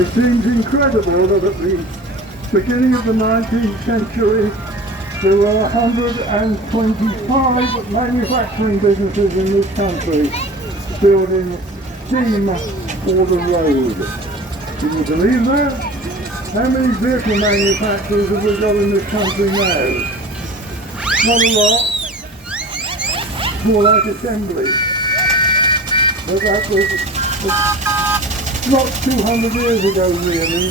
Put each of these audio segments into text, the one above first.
It seems incredible that at the beginning of the 19th century there were 125 manufacturing businesses in this country building steam for the road. Can you believe that? How many vehicle manufacturers have we got in this country now? Not a lot. More like assembly. But that was not 200 years ago really.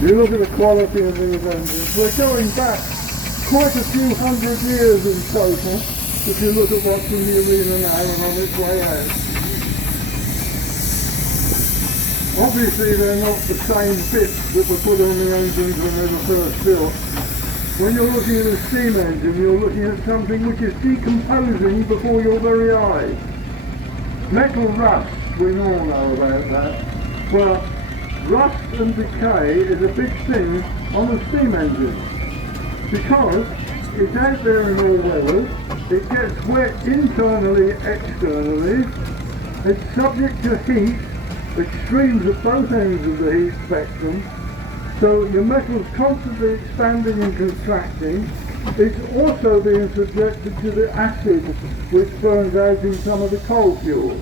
You look at the quality of these engines. We're going back quite a few hundred years in total if you look at what's in the arena now and on its way out. Obviously they're not the same bits that were put on the engines when they were first built. When you're looking at a steam engine, you're looking at something which is decomposing before your very eyes. Metal rust, we all know about that. Well, rust and decay is a big thing on a steam engine because it's out there in all weathers, it gets wet internally, externally, it's subject to heat, extremes at both ends of the heat spectrum, so your metal's constantly expanding and contracting. It's also being subjected to the acid which burns out in some of the coal fuels.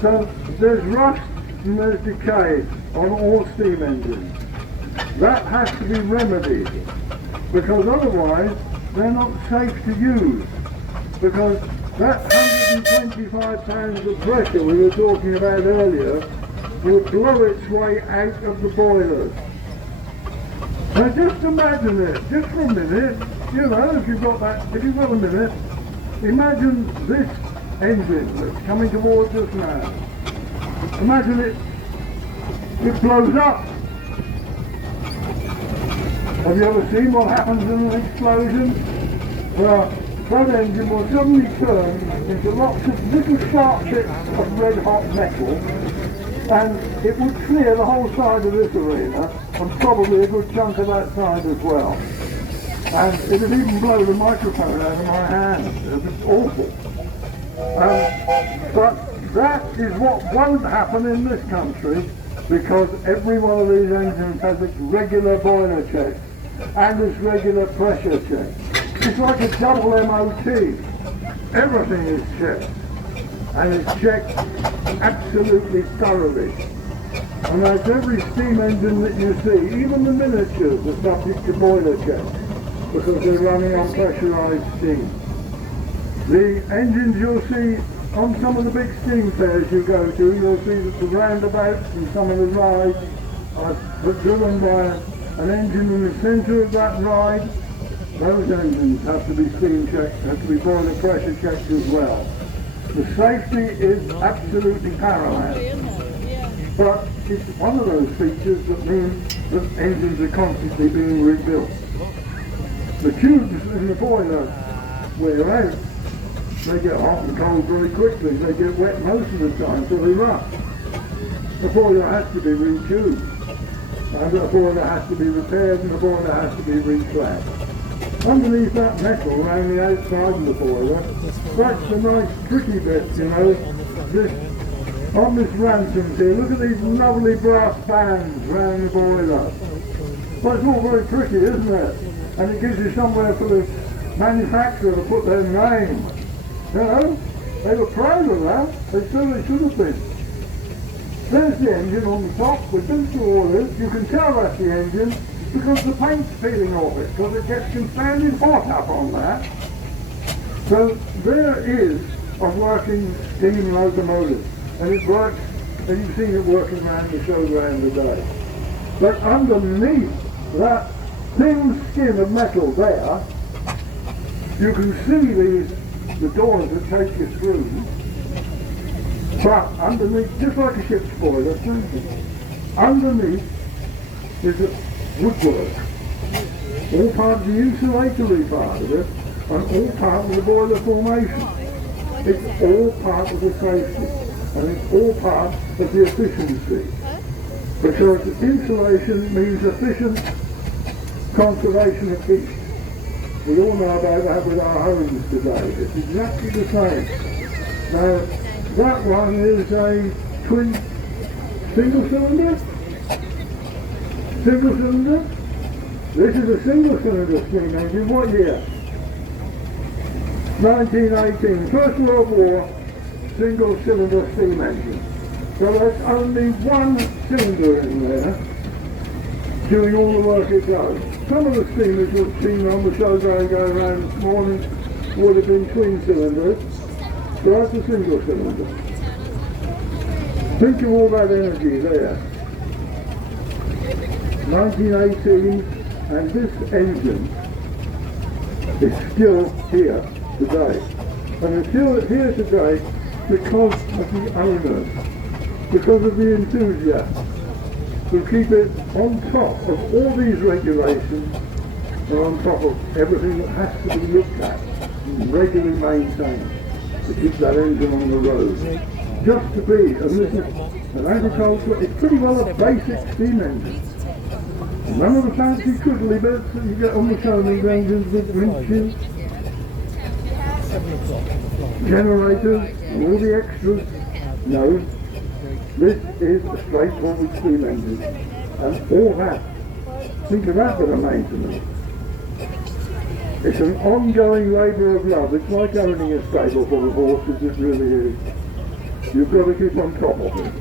So there's rust and there's decay on all steam engines. That has to be remedied because otherwise they're not safe to use, because that 125 pounds of pressure we were talking about earlier will blow its way out of the boilers. Now just imagine it, just for a minute, you know, if you've got a minute, imagine this engine that's coming towards us now. Imagine it blows up. Have you ever seen what happens in an explosion? Well, that engine will suddenly turn into lots of little sharp bits of red hot metal, and it would clear the whole side of this arena, and probably a good chunk of that side as well. And it would even blow the microphone out of my hand. It was awful. But that is what won't happen in this country, because every one of these engines has its regular boiler check and its regular pressure check. It's like a double MOT. Everything is checked, and it's checked absolutely thoroughly. And that's every steam engine that you see, even the miniatures are subject to boiler check, because they're running on pressurised steam. The engines you'll see on some of the big steam fairs you go to, you'll see that the roundabouts and some of the rides are driven by an engine in the centre of that ride, those engines have to be steam checked, have to be boiler pressure checked as well. The safety is absolutely paramount. But it's one of those features that means that engines are constantly being rebuilt. The tubes in the boiler wear out. They get hot and cold very quickly. They get wet most of the time, so they rust. The boiler has to be retubed. And the boiler has to be repaired, and the boiler has to be reclad. Underneath that metal around the outside of the boiler, that's the nice tricky bit, you know. On this ransom here, look at these lovely brass bands around the boiler. Well, it's all very tricky, isn't it? And it gives you somewhere for the manufacturer to put their name. You know, they were proud of that. They certainly should have been. There's the engine on the top. We've been through all this. You can tell that's the engine because the paint's peeling off it, because it gets confounded hot up on that. So there is a working steam locomotive, and it works, and you've seen it working around the showground today. But underneath that thin skin of metal there, you can see the doors that take you through. But underneath, just like a ship's boiler, underneath is a woodwork. All part of the insulatory part of it, and all part of the boiler formation. It's all part of the safety, and it's all part of the efficiency. Because insulation means efficient conservation of heat. We all know about that with our homes today. It's exactly the same. Now, that one is a twin single cylinder. Single cylinder. This is a single cylinder steam engine. What year? 1918. First World War, single cylinder steam engine. So there's only one cylinder in there doing all the work it does. Some of the steamers we've seen on the show going around this morning would have been twin cylinders. So that's a single cylinder. Think of all that energy there. 1918, and this engine is still here today. And it's still here today because of the owners, because of the enthusiasts who keep it on top of all these regulations and on top of everything that has to be looked at and regularly maintained to keep that engine on the road. Just to be, and this is an agriculture, it's pretty well a basic steam engine. None of the fancy twiddly bits that you get on the Chinese engines with winches, generators, and all the extras. No, this is a straightforward steam engine. And all that, think of that for a maintenance. It's an ongoing labour of love. It's like owning a stable full of horses, it really is. You've got to keep on top of it.